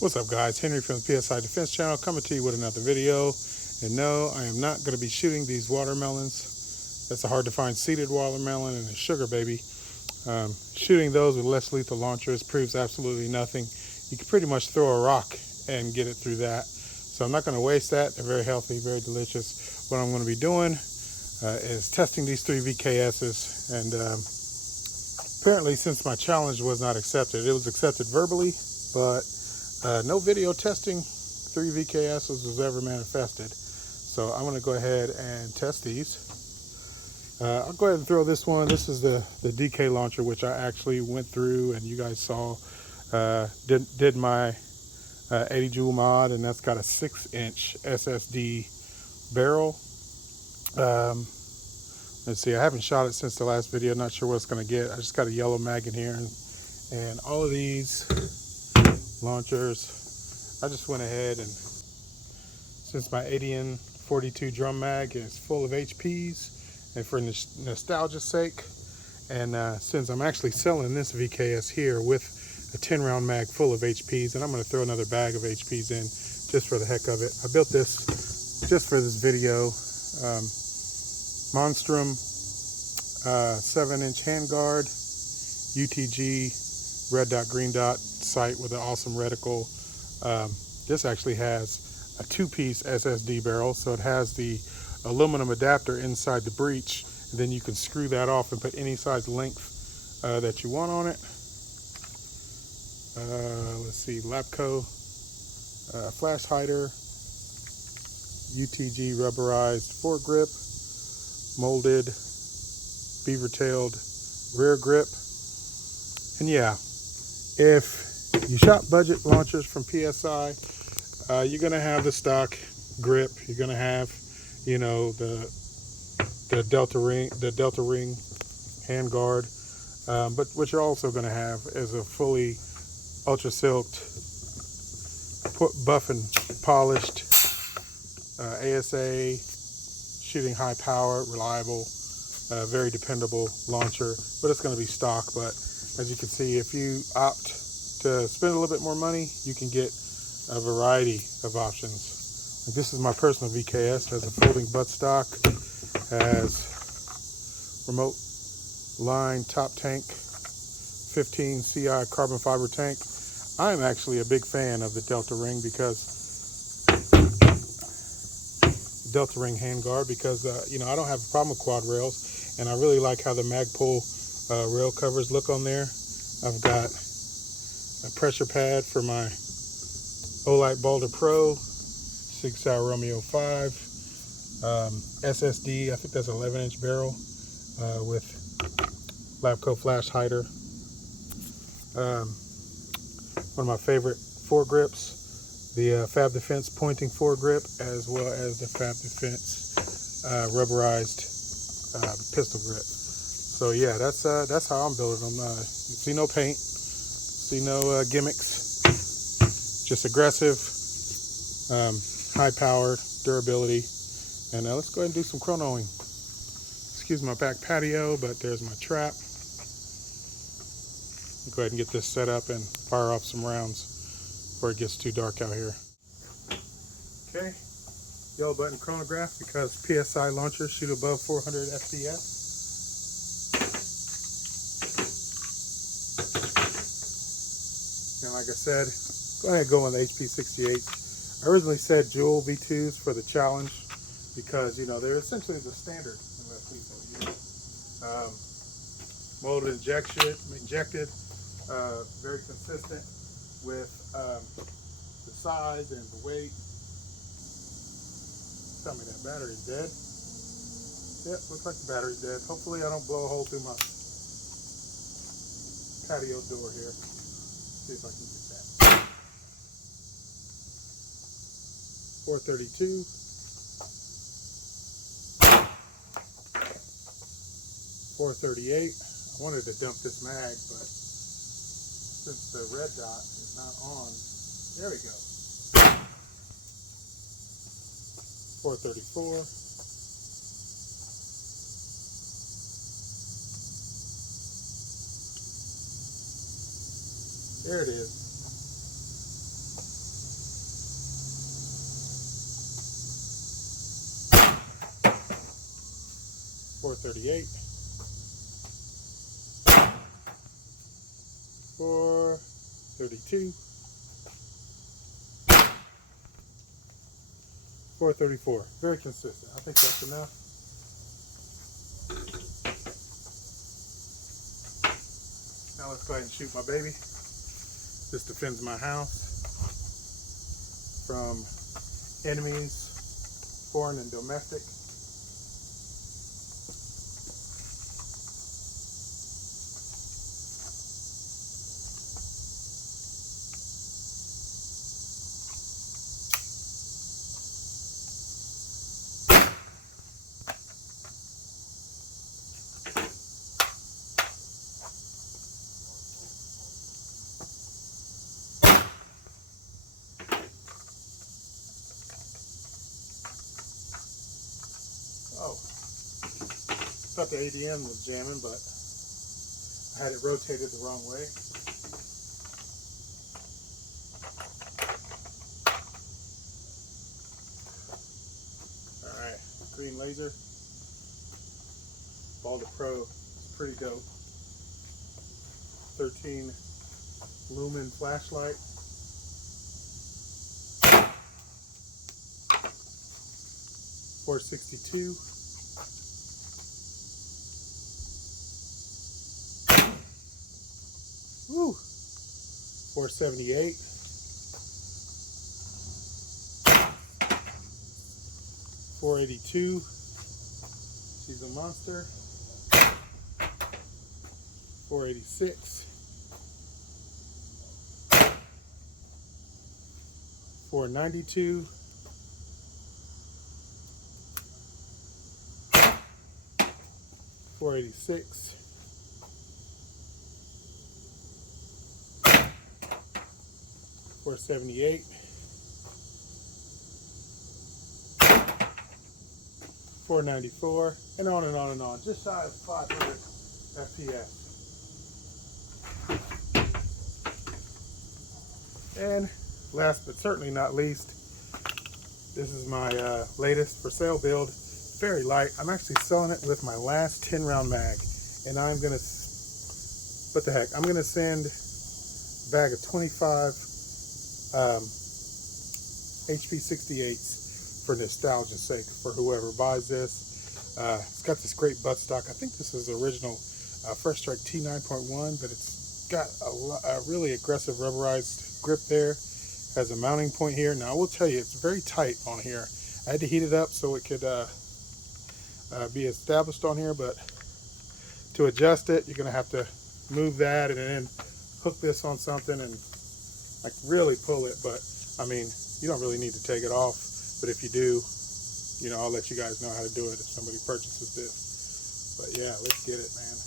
What's up, guys? Henry from the PSI Defense Channel coming to you with another video. And no, I am not going to be shooting these watermelons. That's a hard to find seeded watermelon and a sugar baby. Shooting those with less lethal launchers proves absolutely nothing. You can pretty much throw a rock and get it through that. So I'm not going to waste that. They're very healthy, very delicious. What I'm going to be doing is testing these 3 VKSs. And apparently, since my challenge was not accepted, it was accepted verbally, but no video testing 3 VKSs was ever manifested. So I'm going to go ahead and test these. I'll go ahead and throw this one. This is the DK launcher, which I actually went through and you guys saw. Did my 80 joule mod, and that's got a 6-inch SSD barrel. Let's see, I haven't shot it since the last video. Not sure what it's going to get. I just got a yellow mag in here, and all of these launchers, I just went ahead and, since my 80N42 drum mag is full of HPs, and for nostalgia's sake, and since I'm actually selling this VKS here with a 10-round mag full of HPs, and I'm going to throw another bag of HPs in just for the heck of it. I built this just for this video. Monstrum 7-inch handguard, UTG red dot green dot sight with an awesome reticle. This actually has a 2-piece SSD barrel, so it has the aluminum adapter inside the breech, and then you can screw that off and put any size length that you want on it. Let's see, Lapco flash hider, UTG rubberized foregrip, molded beaver-tailed rear grip. And yeah, if you shop budget launchers from PSI, you're going to have the stock grip. You're going to have, you know, the Delta Ring hand guard. But what you're also going to have is a fully ultra silked, buff and polished ASA, shooting high power, reliable, very dependable launcher. But it's going to be stock. But as you can see, if you opt to spend a little bit more money, you can get a variety of options. Like, this is my personal VKS, has a folding buttstock, has remote line top tank, 15 CI carbon fiber tank. I'm actually a big fan of the Delta Ring because Delta Ring handguard because you know, I don't have a problem with quad rails, and I really like how the Magpul rail covers look on there. I've got a pressure pad for my Olight Boulder Pro 6 Hour Romeo 5 SSD. I think that's an 11-inch barrel with Lapco flash hider. One of my favorite foregrips, the Fab Defense pointing foregrip, as well as the Fab Defense rubberized pistol grip. So yeah, that's how I'm building them. You see no paint, see no gimmicks, just aggressive, high power, durability. And let's go ahead and do some chronoing. Excuse my back patio, but there's my trap. Go ahead and get this set up and fire off some rounds before it gets too dark out here. Okay, yellow button chronograph because PSI launchers shoot above 400 FPS. And like I said, go ahead and go on the HP68. I originally said Joule V2s for the challenge because, you know, they're essentially the standard in less lethal. Molded injected, very consistent with the size and the weight. Tell me that battery's dead. Yep, looks like the battery's dead. Hopefully I don't blow a hole through my patio door here. See if I can get that. 432. 438. I wanted to dump this mag, but since the red dot is not on, there we go. 434. There it is. 438, 432, 434. Very consistent. I think that's enough. Now let's go ahead and shoot my baby. This defends my house from enemies, foreign and domestic. Oh, thought the ADM was jamming, but I had it rotated the wrong way. Alright, green laser. Balder Pro is pretty dope. 13 lumen flashlight. $462. Woo! $478. $482. She's a monster. $486. $492. $486. $478. $494, and on and on and on, just shy of 500 FPS. And last but certainly not least, this is my latest for sale build. Very light. I'm actually selling it with my last 10 round mag, and I'm gonna, what the heck, I'm gonna send a bag of 25 HP 68s for nostalgia's sake for whoever buys this. It's got this great buttstock. I think this is the original First Strike T9.1, but it's got a really aggressive rubberized grip there. Has a mounting point here. Now I will tell you, it's very tight on here. I had to heat it up so it could be established on here, but to adjust it, you're gonna have to move that and then hook this on something and like really pull it. But I mean, you don't really need to take it off, but if you do, you know, I'll let you guys know how to do it if somebody purchases this. But yeah, let's get it, man.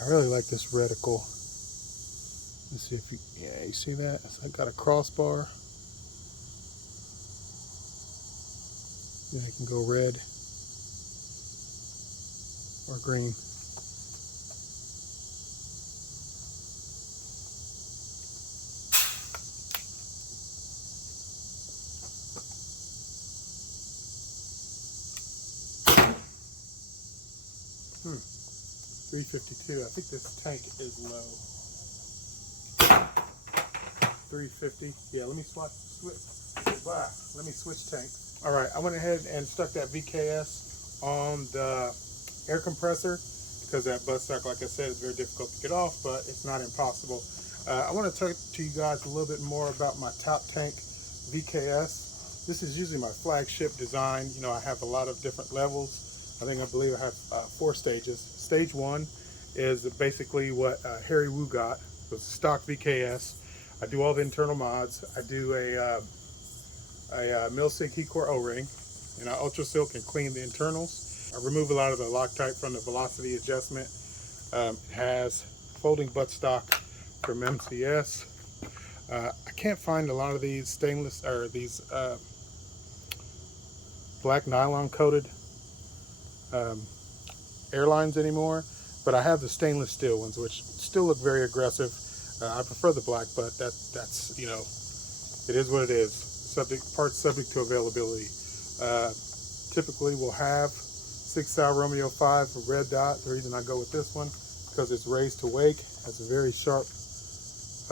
I really like this reticle. Let's see if you, yeah, you see that? So I got a crossbar. Yeah, I can go red or green. Hmm. 352. I think this tank is low. 350. Yeah, let me switch tanks. All right, I went ahead and stuck that VKS on the air compressor because that buttstock, like I said, is very difficult to get off, but it's not impossible. I want to talk to you guys a little bit more about my top tank VKS. This is usually my flagship design. You know, I have a lot of different levels. I believe I have 4 stages. Stage 1 is basically what Harry Wu got. It was stock VKS. I do all the internal mods. I do a mil-sig heat core O-ring, and I ultra silk and clean the internals. I remove a lot of the Loctite from the velocity adjustment. It has folding buttstock from MCS. I can't find a lot of these stainless or these black nylon coated airlines anymore, but I have the stainless steel ones, which still look very aggressive. I prefer the black, but that's, you know, it is what it is. Parts subject to availability. Typically we'll have 6 Sal Romeo 5 red dot. The reason I go with this one because it's raised to wake, has a very sharp,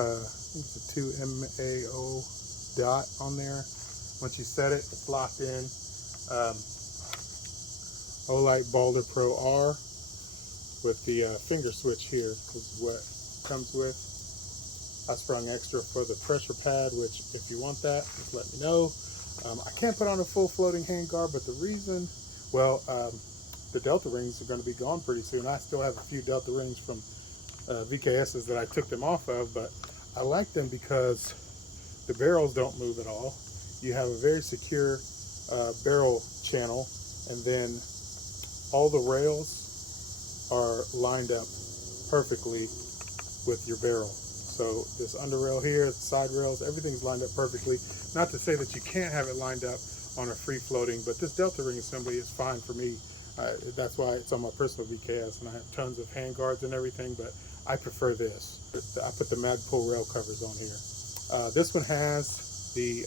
I think it's a 2MAO dot on there. Once you set it, it's locked in. Olight Balder Pro R with the finger switch here is what it comes with. I sprung extra for the pressure pad, which if you want that, just let me know. I can't put on a full floating handguard, but the reason, well, the Delta rings are going to be gone pretty soon. I still have a few Delta rings from VKSs that I took them off of, but I like them because the barrels don't move at all. You have a very secure barrel channel, and then all the rails are lined up perfectly with your barrel. So this under rail here, the side rails, everything's lined up perfectly. Not to say that you can't have it lined up on a free floating, but this Delta ring assembly is fine for me. That's why it's on my personal VKS, and I have tons of hand guards and everything, but I prefer this. I put the Magpul rail covers on here. This one has the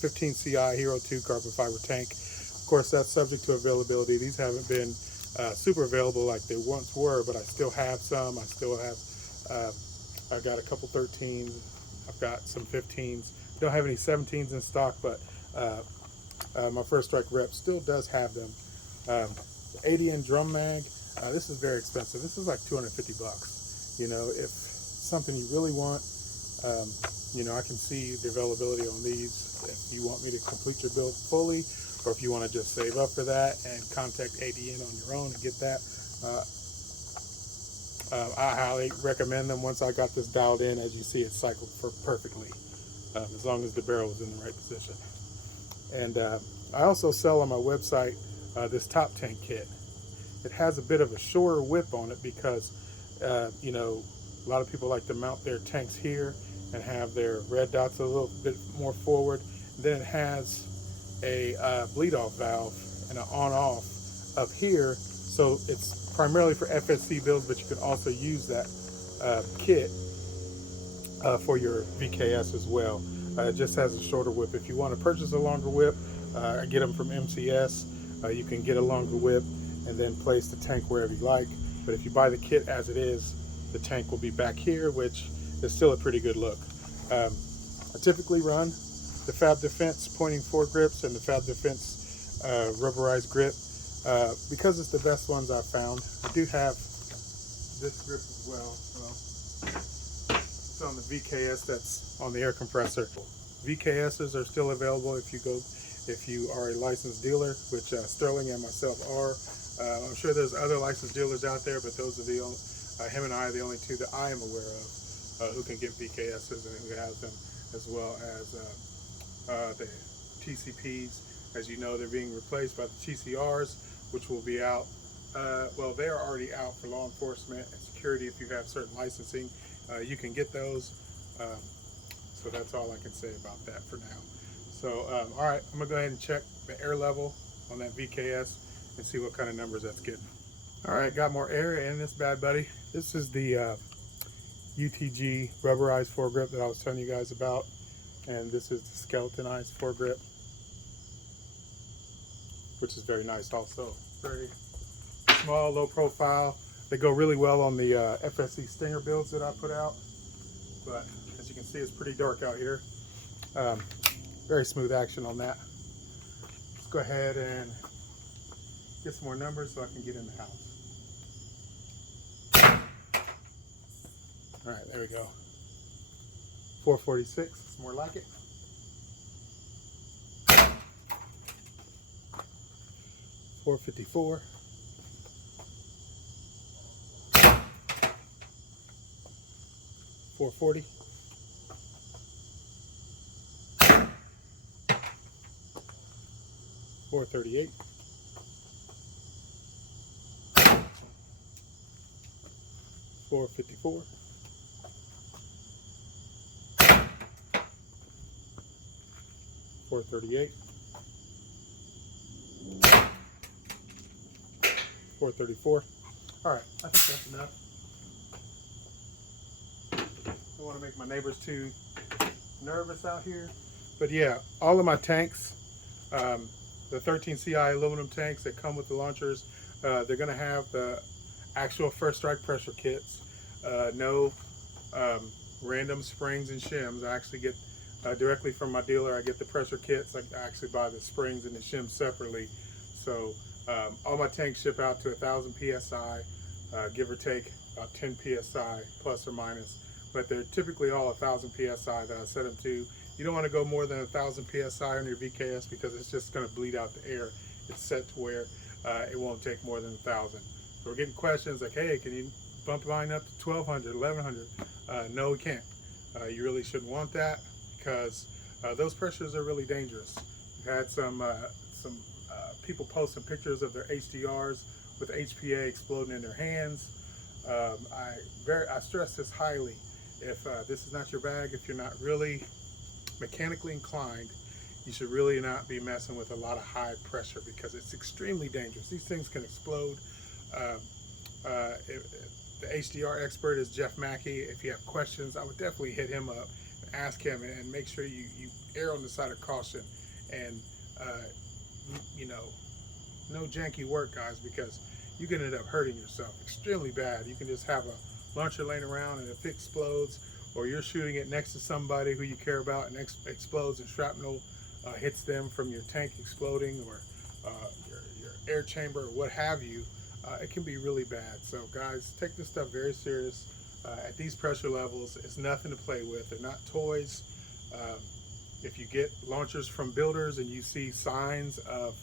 15 CI Hero 2 carbon fiber tank. Of course, that's subject to availability. These haven't been super available like they once were, but I still have some. I still have, I've got a couple 13s. I've got some 15s. Don't have any 17s in stock, but my First Strike rep still does have them. 80N drum mag. This is very expensive. This is like 250 bucks. You know, if something you really want, you know, I can see the availability on these. If you want me to complete your build fully, or if you want to just save up for that and contact 80N on your own and get that, I highly recommend them. Once I got this dialed in, as you see, it cycled perfectly, as long as the barrel was in the right position. And I also sell on my website this top tank kit. It has a bit of a shorter whip on it because, you know, a lot of people like to mount their tanks here and have their red dots a little bit more forward. Then it has a bleed off valve and an on off up here. So it's primarily for FSC builds, but you can also use that kit for your VKS as well. It just has a shorter whip. If you want to purchase a longer whip, I get them from MCS. You can get a longer whip and then place the tank wherever you like. But if you buy the kit as it is, the tank will be back here, which is still a pretty good look. I typically run the Fab Defense pointing foregrips and the Fab Defense rubberized grip because it's the best ones I've found. I do have this grip as well. It's on the VKS that's on the air compressor. VKSs are still available if you are a licensed dealer, which Sterling and myself are. I'm sure there's other licensed dealers out there, but those are the only, him and I are the only two that I am aware of who can get VKSs and who has them, as well as the TCPs. As you know, they're being replaced by the TCRs, which will be out. Well, they are already out for law enforcement and security. If you have certain licensing, you can get those. So that's all I can say about that for now. So, all right, I'm gonna go ahead and check the air level on that VKS and see what kind of numbers that's getting. All right, got more air in this bad buddy. This is the UTG rubberized foregrip that I was telling you guys about, and this is the skeletonized foregrip, which is very nice also. Very small, low profile. They go really well on the FSC Stinger builds that I put out, but as you can see, it's pretty dark out here. Very smooth action on that. Let's go ahead and get some more numbers so I can get in the house. All right, there we go. 446, it's more like it. 454. 440. 438. 454. 438. 434. All right, I think that's enough. I don't want to make my neighbors too nervous out here, but yeah, all of my tanks, the 13 CI aluminum tanks that come with the launchers, They're going to have the actual first strike pressure kits. No random springs and shims. I actually get directly from my dealer. I get the pressure kits. I actually buy the springs and the shims separately. So all my tanks ship out to 1,000 psi, give or take about 10 psi plus or minus. But they're typically all 1,000 psi that I set them to. You don't want to go more than 1,000 psi on your VKS because it's just going to bleed out the air. It's set to where it won't take more than 1,000. So we're getting questions like, hey, can you bump mine up to 1,200, 1,100? No, we can't. You really shouldn't want that because those pressures are really dangerous. We've had some people posting pictures of their HDRs with HPA exploding in their hands. I stress this highly. If this is not your bag, if you're not really mechanically inclined, you should really not be messing with a lot of high pressure because it's extremely dangerous. These things can explode. The HDR expert is Jeff Mackey. If you have questions, I would definitely hit him up and ask him, and make sure you err on the side of caution and you know, no janky work, guys, because you can end up hurting yourself extremely bad. You can just have a launcher laying around and if it explodes, or you're shooting it next to somebody who you care about and explodes and shrapnel hits them from your tank exploding or your air chamber or what have you. It can be really bad. So guys, take this stuff very serious. At these pressure levels, it's nothing to play with. They're not toys. If you get launchers from builders and you see signs of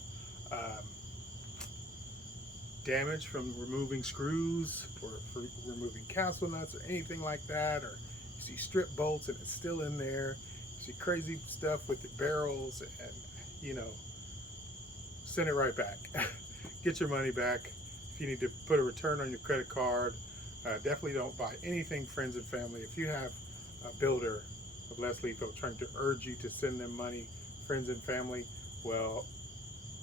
damage from removing screws or for removing castle nuts or anything like that, or you see strip bolts and it's still in there, you see crazy stuff with the barrels, and you know, send it right back. Get your money back. If you need to put a return on your credit card, definitely don't buy anything friends and family. If you have a builder of less lethal trying to urge you to send them money, friends and family, well,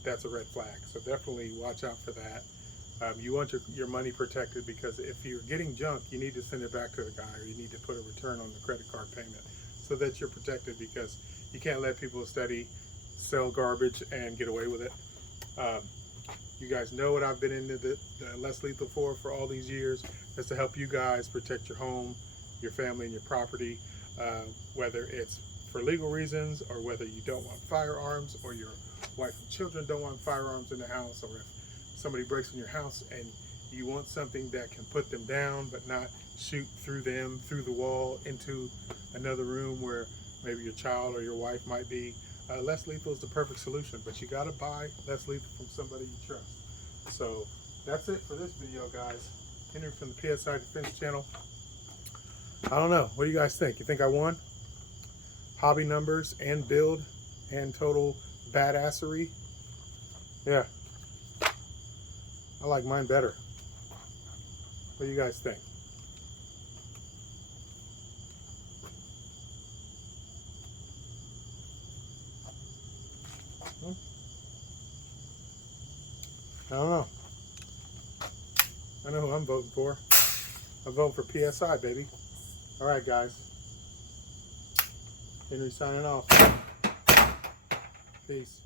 that's a red flag. So definitely watch out for that. You want your money protected, because if you're getting junk, you need to send it back to the guy, or you need to put a return on the credit card payment so that you're protected, because you can't let people steady sell garbage and get away with it. You guys know what I've been into the less lethal for all these years, is to help you guys protect your home, your family, and your property, whether it's for legal reasons, or whether you don't want firearms, or your wife and children don't want firearms in the house, or if somebody breaks in your house and you want something that can put them down but not shoot through them, through the wall, into another room where maybe your child or your wife might be. Less lethal is the perfect solution, but you got to buy less lethal from somebody you trust. So that's it for this video, guys. Henry from the PSI Defense Channel. I don't know. What do you guys think? You think I won? Hobby numbers and build and total badassery? Yeah. I like mine better. What do you guys think? I don't know. I know who I'm voting for. I'm voting for PSI, baby. All right, guys. Henry signing off. Peace.